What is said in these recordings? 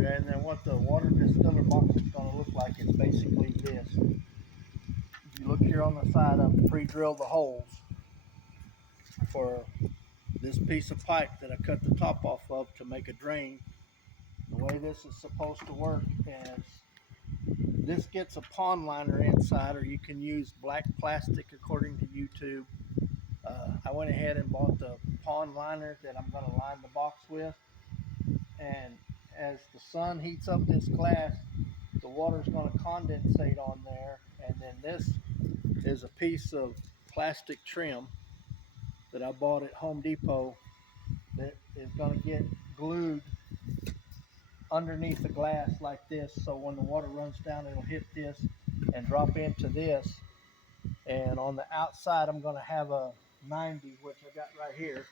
Okay, and then what the water distiller box is going to look like is basically this. If you look here on the side, I've pre-drilled the holes for this piece of pipe that I cut the top off of to make a drain. The way this is supposed to work is this gets a pond liner inside, or you can use black plastic according to YouTube. I went ahead and bought the pond liner that I'm going to line the box with, and as the sun heats up this glass, the water is going to condensate on there, and then this is a piece of plastic trim that I bought at Home Depot that is going to get glued underneath the glass like this, so when the water runs down it'll hit this and drop into this. And on the outside I'm going to have a 90, which I got right here.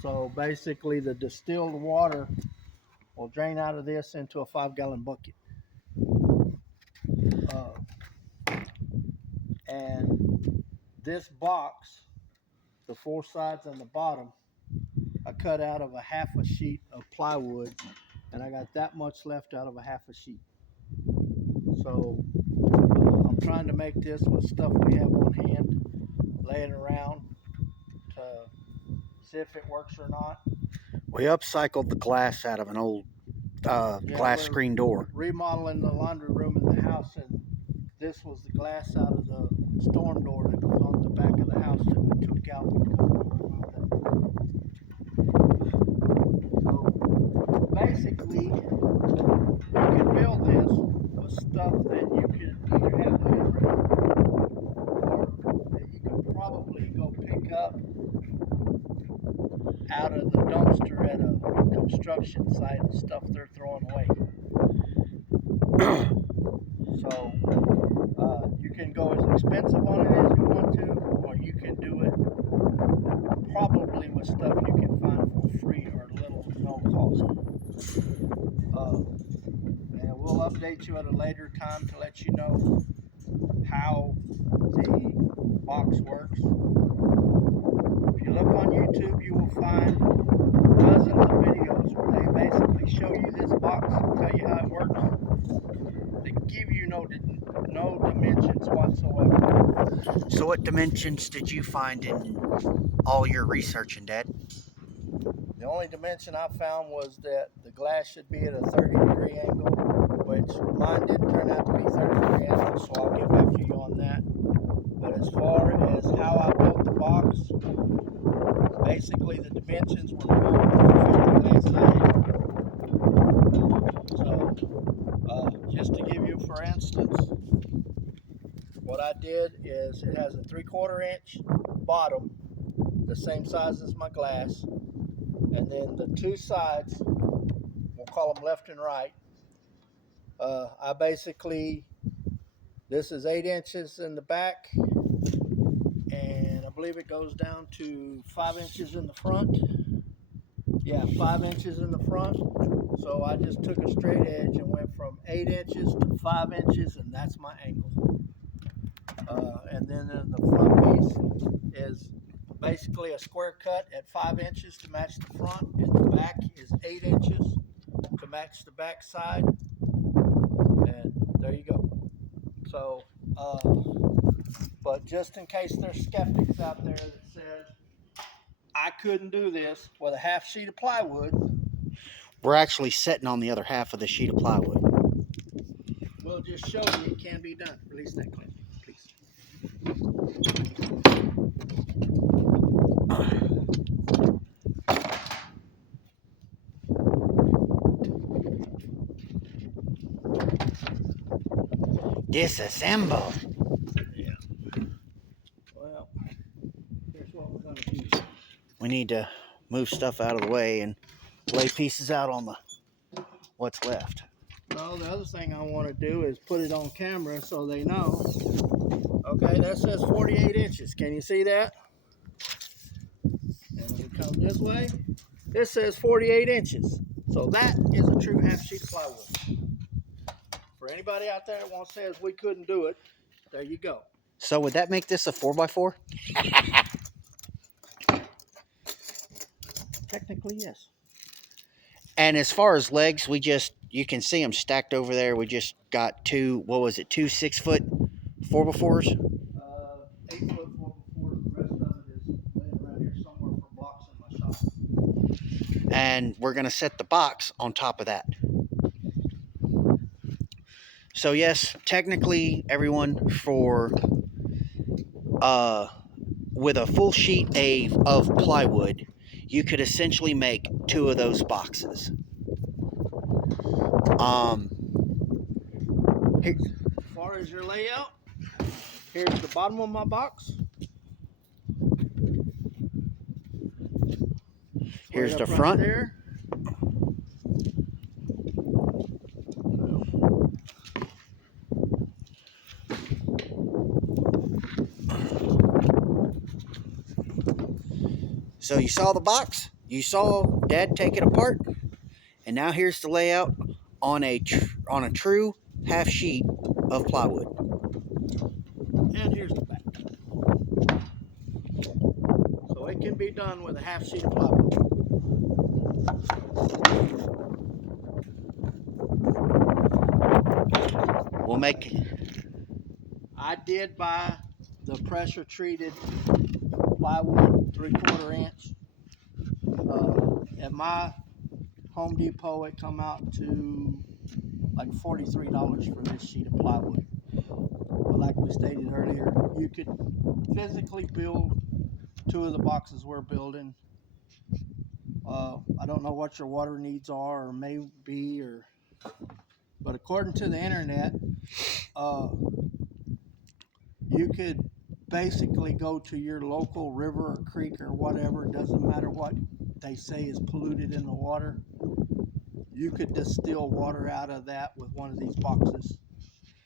So basically the distilled water will drain out of this into a 5-gallon bucket. And this box, the 4 sides and the bottom, I cut out of a half a sheet of plywood, and I got that much left out of a half a sheet. So I'm trying to make this with stuff we have on hand, laying around, to see if it works or not. We upcycled the glass out of an old glass screen door. Remodeling the laundry room in the house, and this was the glass out of the storm door that was on the back of the house that we took out because we removed that. So basically, you can build this with stuff that you can either have laying around or that you can probably go pick up out of the dumpster at a construction site, the stuff they're throwing away. So you can go as expensive on it as you want to, or you can do it probably with stuff you can find for free or little to no cost. And we'll update you at a later time to let you know how the box works. If you look on YouTube, you will find dozens of videos where they basically show you this box and tell you how it works. They give you no dimensions whatsoever. So what dimensions did you find in all your researching, Dad? The only dimension I found was that the glass should be at a 30-degree angle, which mine didn't turn out to be 30-degree angle, so I'll get back to you on that. But as far as how I built the box, basically the dimensions were built to fit the glass I had. So just to give you for instance, what I did is it has a 3/4 inch bottom, the same size as my glass, and then the 2 sides, we'll call them left and right. I basically, this is 8 inches in the back, and I believe it goes down to 5 inches in the front. Yeah, 5 inches in the front. So I just took a straight edge and went from 8 inches to 5 inches, and that's my angle. And then in the front piece is basically a square cut at 5 inches to match the front, and the back is 8 inches to match the back side. And there you go. So, but just in case there's skeptics out there that says I couldn't do this with a half sheet of plywood, we're actually sitting on the other half of the sheet of plywood. We'll just show you it can be done. Release that clip, please. Disassemble. Yeah. Well, here's what we're going to do. We need to move stuff out of the way and lay pieces out on the what's left. Well, the other thing I want to do is put it on camera so they know. Okay, that says 48 inches. Can you see that? And we come this way. This says 48 inches. So that is a true half sheet of plywood. For anybody out there that wants to say we couldn't do it, there you go. So would that make this a 4x4? Technically, yes. And as far as legs, you can see them stacked over there. We just got two 6-foot 4x4s? 8-foot 4x4. The rest of it is laying around here somewhere for blocks in my shop. And we're going to set the box on top of that. So yes, technically, everyone, with a full sheet of plywood, you could essentially make 2 of those boxes. As far as your layout, here's the bottom of my box. Here's Right the up front. right there. So you saw the box, you saw Dad take it apart, and now here's the layout on a true half sheet of plywood. And here's the back. So it can be done with a half sheet of plywood. We'll make. I did buy the pressure treated plywood 3/4 inch. At my Home Depot, it come out to like $43 for this sheet of plywood. But like we stated earlier, you could physically build 2 of the boxes we're building. I don't know what your water needs are or may be, but according to the internet, you could basically go to your local river or creek or whatever. It doesn't matter what they say is polluted in the water. You could distill water out of that with one of these boxes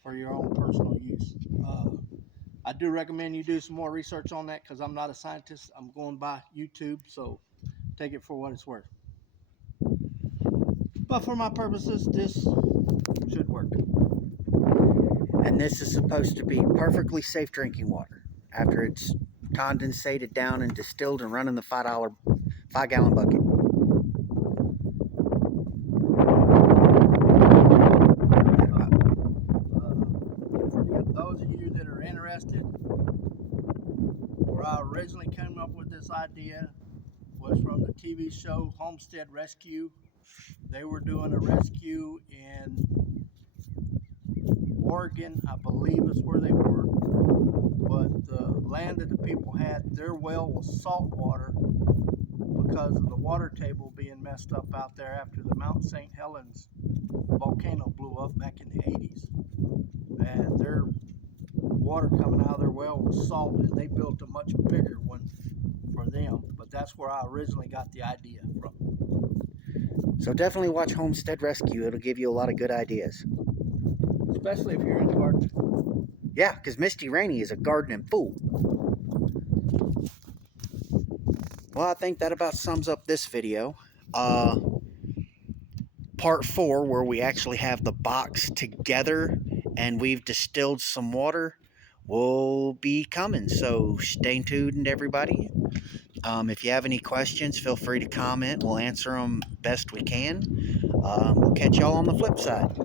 for your own personal use. I do recommend you do some more research on that because I'm not a scientist. I'm going by YouTube, so take it for what it's worth. But for my purposes, this should work. And this is supposed to be perfectly safe drinking water after it's condensated down and distilled and run in the 5-gallon bucket. For those of you that are interested, where I originally came up with this idea was from the TV show Homestead Rescue. They were doing a rescue in Oregon, I believe is where they were. But the land that the people had, their well was salt water because of the water table being messed up out there after the Mount St. Helens volcano blew up back in the 80s. And their water coming out of their well was salt, and they built a much bigger one for them. But that's where I originally got the idea from. So definitely watch Homestead Rescue. It'll give you a lot of good ideas. Especially if you're into gardening. Yeah, because Misty Rainey is a gardening fool. Well, I think that about sums up this video. Part 4, where we actually have the box together and we've distilled some water, will be coming. So stay tuned, everybody. If you have any questions, feel free to comment. We'll answer them best we can. We'll catch y'all on the flip side.